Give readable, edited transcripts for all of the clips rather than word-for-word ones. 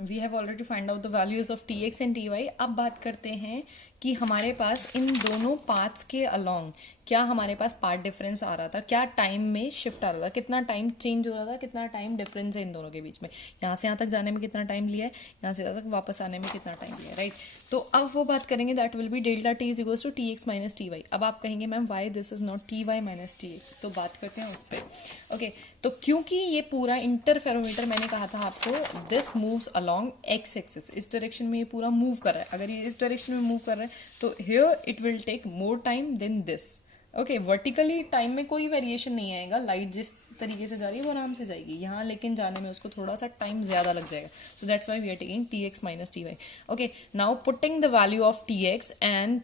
We have already find out the values of T X and T Y. अब बात करते हैं कि हमारे पास इन दोनों पाथ्स के अलोंग क्या हमारे पास पार्ट डिफरेंस आ रहा था, क्या टाइम में शिफ्ट आ रहा था, कितना टाइम चेंज हो रहा था, कितना टाइम डिफरेंस है इन दोनों के बीच में, यहाँ से यहाँ तक जाने में कितना टाइम लिया है, यहाँ से यहाँ तक वापस आने में कितना टाइम लिया है, राइट। तो अब वो बात करेंगे, that will be delta T is equals to T X minus T Y. अब आप कहेंगे ma'am why this is not T Y minus T X, तो बात करते हैं उस पर। ओके, तो क्योंकि ये पूरा इंटरफेरोमीटर मैंने कहा था आपको this moves along x axis, इस डायरेक्शन में ये पूरा मूव कर रहा है, अगर ये इस डायरेक्शन में मूव कर रहा है तो here it will take more time than this. Okay, vertically time में कोई वेरिएशन नहीं आएगा, लाइट जिस तरीके से जा रही है वो आराम से जाएगी, यहाँ लेकिन जाने में उसको थोड़ा सा टाइम ज़्यादा लग जाएगा। So that's why we are taking T X minus T Y. Okay, now putting the value of T X and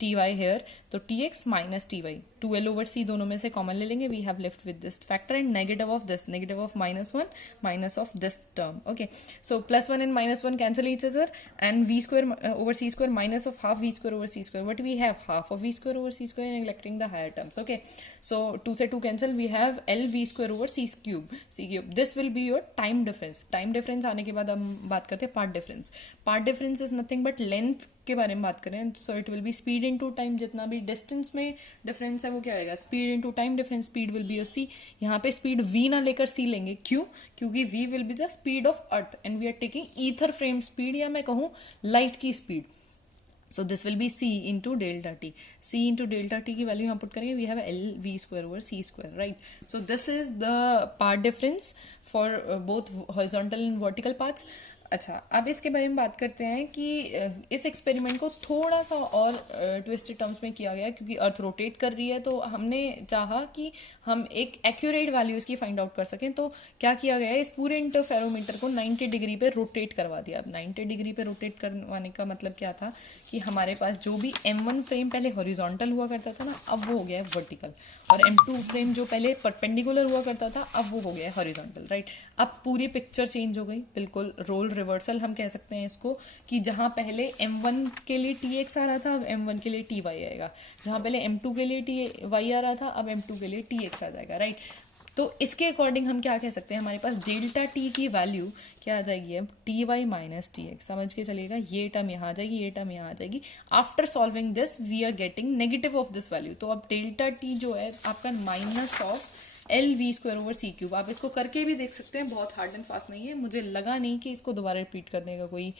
T Y here, तो T X minus T Y 2l/c दोनों में से कॉमन ले लेंगे, we have left with this factor and negative of this, negative of -1 minus of this term. Okay, so +1 and -1 cancel each other and v² / c² minus of half v²/c², what we have half of v²/c² neglecting the higher terms. Okay, so 2 से 2 cancel, we have lv²/c³, this will be your time difference। Time difference आने के बाद हम बात करते हैं path difference. Path difference is nothing but length के बारे में बात करें, so it will be speed into time, जितना भी डिस्टेंस में डिफरेंस है वो क्या आएगा, speed into time difference, speed will be your C. यहाँ पे स्पीड v ना लेकर c लेंगे, क्यों, क्योंकि v will be the speed of earth and we are taking ether frame speed, या मैं कहूँ लाइट की speed. So this will be c into delta T, c into delta T की वैल्यू यहाँ पुट करेंगे, we have lv²/c², right. So this is the path difference for both horizontal and vertical parts. अच्छा, अब इसके बारे में बात करते हैं कि इस एक्सपेरिमेंट को थोड़ा सा और ट्विस्टेड टर्म्स में किया गया, क्योंकि अर्थ रोटेट कर रही है, तो हमने चाहा कि हम एक एक्यूरेट वैल्यू इसकी फाइंड आउट कर सकें। तो क्या किया गया है, इस पूरे इंटरफेरोमीटर को 90 डिग्री पे रोटेट करवा दिया। अब 90 डिग्री पे रोटेट करवाने का मतलब क्या था कि हमारे पास जो भी M1 फ्रेम पहले हॉरिजॉन्टल हुआ करता था ना, अब वो हो गया है वर्टिकल, और M2 फ्रेम जो पहले परपेंडिकुलर हुआ करता था अब वो हो गया है हॉरिजॉन्टल, राइट। अब पूरी पिक्चर चेंज हो गई, बिल्कुल रोल रिवर्सल हम कह सकते हैं इसको, कि जहाँ पहले M1 के लिए Tx आ रहा था अब M1 के लिए Ty आएगा, जहाँ पहले M2 के लिए Ty आ रहा था अब M2 के लिए Tx आ जाएगा, राइट। तो इसके अकॉर्डिंग हम क्या कह सकते हैं, हमारे पास डेल्टा टी की वैल्यू क्या आ जाएगी, अब T Y minus T X, समझ के चलिएगा, ये टर्म यहाँ आ जाएगी, ये टर्म यहाँ आ जाएगी। After solving this we are getting negative of this value, तो अब डेल्टा टी जो है आपका -of lv²/c³। आप इसको करके भी देख सकते हैं, बहुत हार्ड एंड फास्ट नहीं है, मुझे लगा नहीं कि इसको दोबारा रिपीट करने का कोई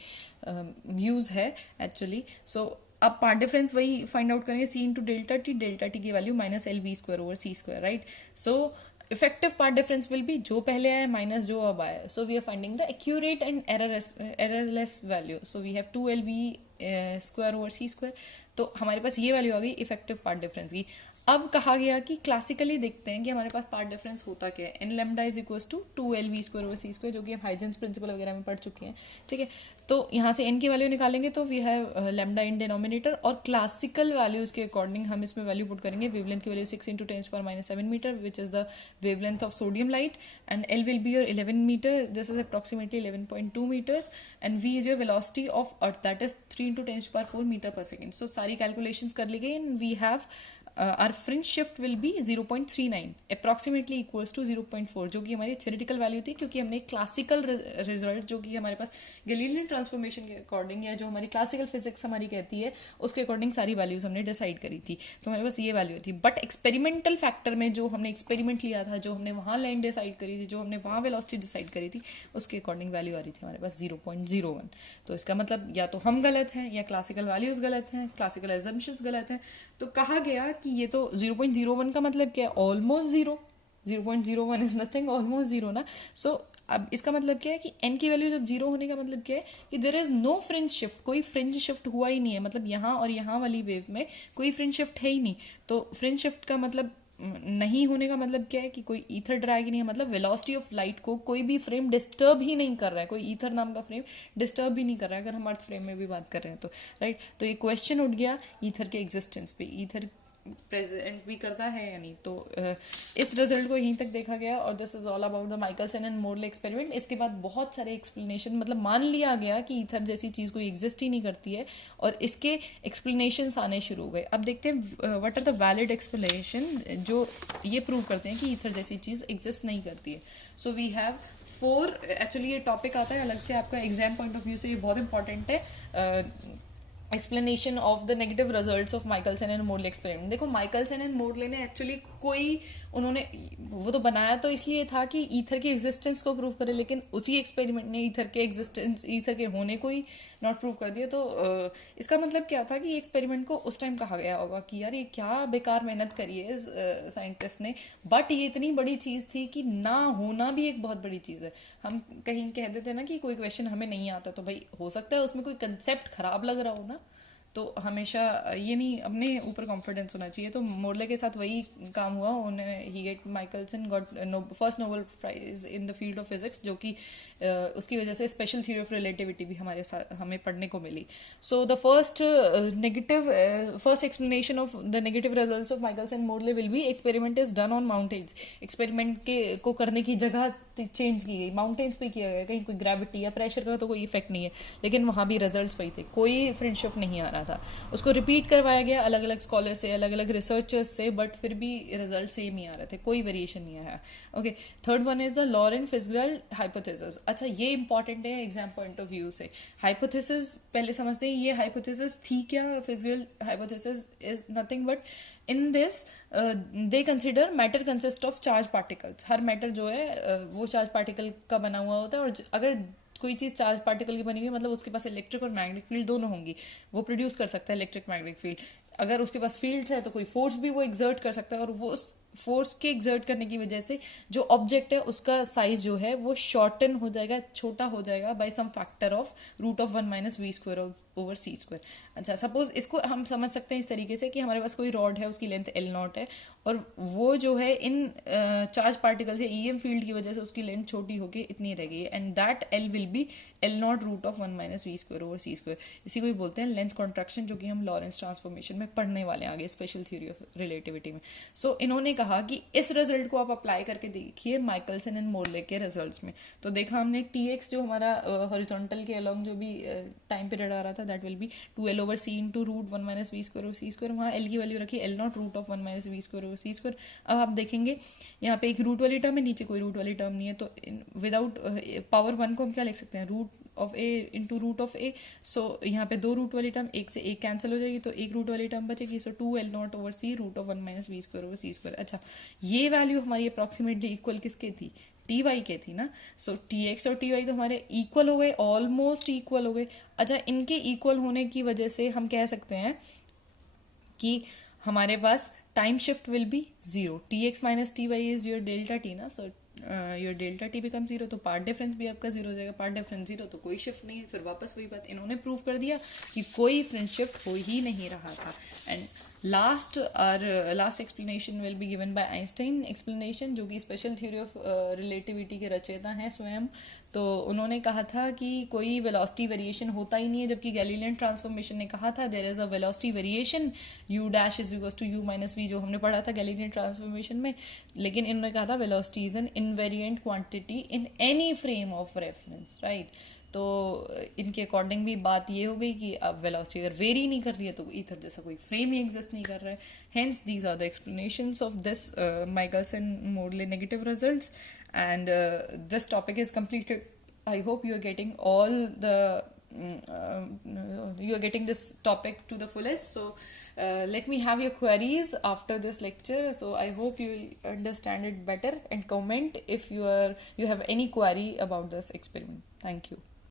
यूज़ है एक्चुअली। सो अब पार्ट डिफरेंस वही फाइंड आउट करेंगे, c इंटू डेल्टा टी की value -lv²/c², right. So effective path difference will be जो पहले आया माइनस जो अब आया। So we are finding the accurate and errorless value, so we have 2lv²/c²। तो हमारे पास ये वैल्यू आ गई इफेक्टिव पार्ट डिफरेंस की। अब कहा गया कि क्लासिकली देखते हैं कि हमारे पास पार्ट डिफरेंस होता क्या है, N lambda is equals to 2lv²/c², जो कि हम हाइजेंस प्रिंसिपल वगैरह में पढ़ चुके हैं, ठीक है। तो यहाँ से n की वैल्यू निकालेंगे तो we have lambda in denominator, और क्लासिकल वैल्यूज के अकॉर्डिंग हम इसमें वैल्यू पुट करेंगे। वेवलेंथ की value 6 × 10⁻⁷ metre, which is the wavelength of sodium light, and l will be your 11 metre, this is approximately 11.2 metres, and v is your velocity of earth, that is 3 × 10⁴ metre per second. So सारी calculations कर ली गई, and we have our fringe shift will be 0.39 approximately equals to 0.4, जो कि हमारी theoretical value थी, क्योंकि हमने क्लासिकल रिजल्ट जो कि हमारे पास गैलीलियन ट्रांसफॉर्मेशन के अकॉर्डिंग या जो हमारी क्लासिकल फिजिक्स हमारी कहती है उसके अकॉर्डिंग सारी वैल्यूज हमने डिसाइड करी थी, तो हमारे पास ये वैल्यू थी। बट एक्सपेरिमेंटल फैक्टर में जो हमने एक्सपेरिमेंट लिया था, जो हमने वहाँ लाइन डिसाइड करी थी, जो हमने वहाँ वेलोसिटी डिसाइड करी थी, उसके अकॉर्डिंग वैल्यू आ रही थी हमारे पास 0.01। तो इसका मतलब या तो हम गलत हैं या क्लासिकल वैल्यूज गलत हैं, क्लासिकल एजम्पशंस गलत हैं। तो कहा गया कि ये तो 0.01 का मतलब क्या है, almost zero, 0.01 is nothing, almost zero ना। सो अब इसका मतलब क्या है कि n की वैल्यू जब जीरो होने का मतलब क्या है कि there is no fringe shift, कोई फ्रिंज शिफ्ट हुआ ही नहीं है, मतलब यहाँ और यहाँ वाली वेव में कोई फ्रिंज शिफ्ट है ही नहीं। तो फ्रिंज शिफ्ट का मतलब नहीं होने का मतलब क्या है कि कोई ईथर ड्रैग ही नहीं है, मतलब वेलोसिटी ऑफ लाइट को कोई भी फ्रेम डिस्टर्ब ही नहीं कर रहा है, कोई ईथर नाम का फ्रेम डिस्टर्ब ही नहीं कर रहा है, अगर हम अर्थ फ्रेम में भी बात कर रहे हैं तो, राइट। तो ये क्वेश्चन उठ गया ईथर के एग्जिस्टेंस पे, ईथर प्रेजेंट भी करता है या नहीं। तो इस रिजल्ट को यहीं तक देखा गया और this is all about the Michelson and Morley experiment. इसके बाद बहुत सारे एक्सप्लेनेशन, मतलब मान लिया गया कि ईथर जैसी चीज़ कोई एग्जिस्ट ही नहीं करती है और इसके एक्सप्लेनेशंस आने शुरू हो गए। अब देखते हैं what are the valid explanation जो ये प्रूव करते हैं कि ईथर जैसी चीज़ एग्जिस्ट नहीं करती है। सो वी हैव 4, एक्चुअली ये टॉपिक आता है अलग से, आपका एग्जाम पॉइंट ऑफ व्यू से ये बहुत इंपॉर्टेंट है। Explanation of the negative results of Michelson and Morley experiment. देखो माइकलसन एंड मोरले ने एक्चुअली उन्होंने वो तो बनाया तो इसलिए था कि ईथर की एग्जिस्टेंस को प्रूव करे, लेकिन उसी एक्सपेरिमेंट ने ईथर के होने को ही नॉट प्रूव कर दिया। तो इसका मतलब क्या था कि एक्सपेरिमेंट को उस टाइम कहा गया होगा कि यार ये क्या बेकार मेहनत करी है साइंटिस्ट ने, बट ये इतनी बड़ी चीज़ थी कि ना होना भी एक बहुत बड़ी चीज़ है। हम कहीं कह देते ना कि कोई क्वेश्चन हमें नहीं आता, तो भाई हो सकता है उसमें कोई कंसेप्ट खराब लग रहा हो ना, तो हमेशा ये नहीं, अपने ऊपर कॉन्फिडेंस होना चाहिए। तो मोरले के साथ वही काम हुआ, उन्हें ही गेट Michelson got first Nobel prize in the field of physics, जो कि उसकी वजह से स्पेशल थ्योरी ऑफ रिलेटिविटी भी हमें पढ़ने को मिली। So the first explanation of the negative results of Michelson Morley will be experiment is done on mountains. Experiment को करने की जगह चेंज की गई, माउंटेन्स पे किया गया, कहीं कोई ग्रेविटी या प्रेशर का तो कोई इफेक्ट नहीं है, लेकिन वहाँ भी रिजल्ट्स वही थे, कोई फ्रेंडशिप नहीं आ रहा था। उसको रिपीट करवाया गया अलग अलग स्कॉलर से, अलग अलग रिसर्चर्स से, बट फिर भी रिजल्ट सेम ही आ रहे थे, कोई वेरिएशन नहीं आया। Okay, third one is the Lorentz Fitzgerald hypothesis. अच्छा, ये इंपॉर्टेंट है एग्जाम पॉइंट ऑफ व्यू से। हाइपोथेसिस पहले समझते हैं, ये हाइपोथेसिस थी क्या? Fitzgerald hypothesis is nothing but in this they consider matter consist of charge particles. हर मैटर जो है वो चार्ज पार्टिकल का बना हुआ होता है, और अगर कोई चीज़ चार्ज पार्टिकल की बनी हुई है मतलब उसके पास इलेक्ट्रिक और मैग्नेटिक फील्ड दोनों होंगी, वो प्रोड्यूस कर सकता है इलेक्ट्रिक मैग्नेटिक फील्ड। अगर उसके पास फील्ड्स है तो कोई फोर्स भी वो एग्जर्ट कर सकता है, और वो उस फोर्स के एग्जर्ट करने की वजह से जो ऑब्जेक्ट है उसका साइज जो है वो शॉर्टन हो जाएगा, छोटा हो जाएगा bye some factor of √1 - v²/c²। अच्छा, सपोज इसको हम समझ सकते हैं इस तरीके से कि हमारे पास कोई रॉड है, उसकी लेंथ L0 है, और वो जो है इन चार्ज पार्टिकल से EM फील्ड की वजह से उसकी लेंथ छोटी होकर इतनी रह गई है, and that L will B L0 √1 - v²/c²। इसी को ही बोलते हैं लेंथ कॉन्ट्रैक्शन, जो कि हम लॉरेंस ट्रांसफॉर्मेशन में पढ़ने वाले हैं आगे, स्पेशल थ्योरी ऑफ रिलेटिविटी में। सो इन्होंने कहा कि इस रिजल्ट को आप अप्लाई करके देखिए माइकलसन एंड मोरले के रिजल्ट्स में। तो देखा हमने Tx जो हमारा हॉरिजॉन्टल के अलॉन्ग जो भी टाइम पीरियड आ रहा था, that will B 2L/c × √1 - v²/c²। वहाँ L की वैल्यू रखी L0 √1 - v²/c²। अब आप देखेंगे यहाँ पे एक रूट वाली टर्म है, नीचे कोई रूट वाली टर्म नहीं है, तो विदाउट पावर 1 को हम क्या लिख सकते हैं? √(a) × √(a). सो यहाँ पे 2 रूट वाली टर्म, एक से एक कैंसिल हो जाएगी, तो एक रूट वाली टर्म बचेगी। सो 2L0/c √1 - v²/c²। अच्छा, ये वैल्यू हमारी अप्रॉक्सीमेटली इक्वल किसके थी? Ty के थी ना। सो Tx और Ty तो हमारे इक्वल हो गए, ऑलमोस्ट इक्वल हो गए। अच्छा, इनके इक्वल होने की वजह से हम कह सकते हैं कि हमारे पास time shift will be 0। Tx - Ty is your delta T ना, so your delta T become 0, तो पार्ट डिफरेंस भी आपका 0 हो जाएगा। पार्ट डिफरेंस 0 तो कोई शिफ्ट नहीं है। फिर वापस वही बात, इन्होंने प्रूव कर दिया कि कोई फ्रेंड शिफ्ट हो ही नहीं रहा था। And last explanation will be given by Einstein explanation, जो कि स्पेशल थ्योरी ऑफ रिलेटिविटी के रचयिता हैं स्वयं। तो उन्होंने कहा था कि कोई वेलोसिटी वेरिएशन होता ही नहीं है, जबकि गैलीलियन ट्रांसफॉर्मेशन ने कहा था there is a velocity variation u' = u - v, जो हमने पढ़ा था गैलीलियन ट्रांसफॉर्मेशन में। लेकिन इन्होंने कहा था velocity is an invariant quantity in any frame of reference, right. तो इनके अकॉर्डिंग भी बात ये हो गई कि अब वेलोसिटी अगर वेरी नहीं कर रही है तो ईथर जैसा कोई फ्रेम ही एग्जिस्ट नहीं कर रहा है। Hence these are the explanations of this Michelson Morley negative results, and this topic is completed. I hope you are getting all the you are getting this topic to the fullest. So let me have your queries after this lecture. So I hope you will understand it better, and comment if you have any query about this experiment. Thank you.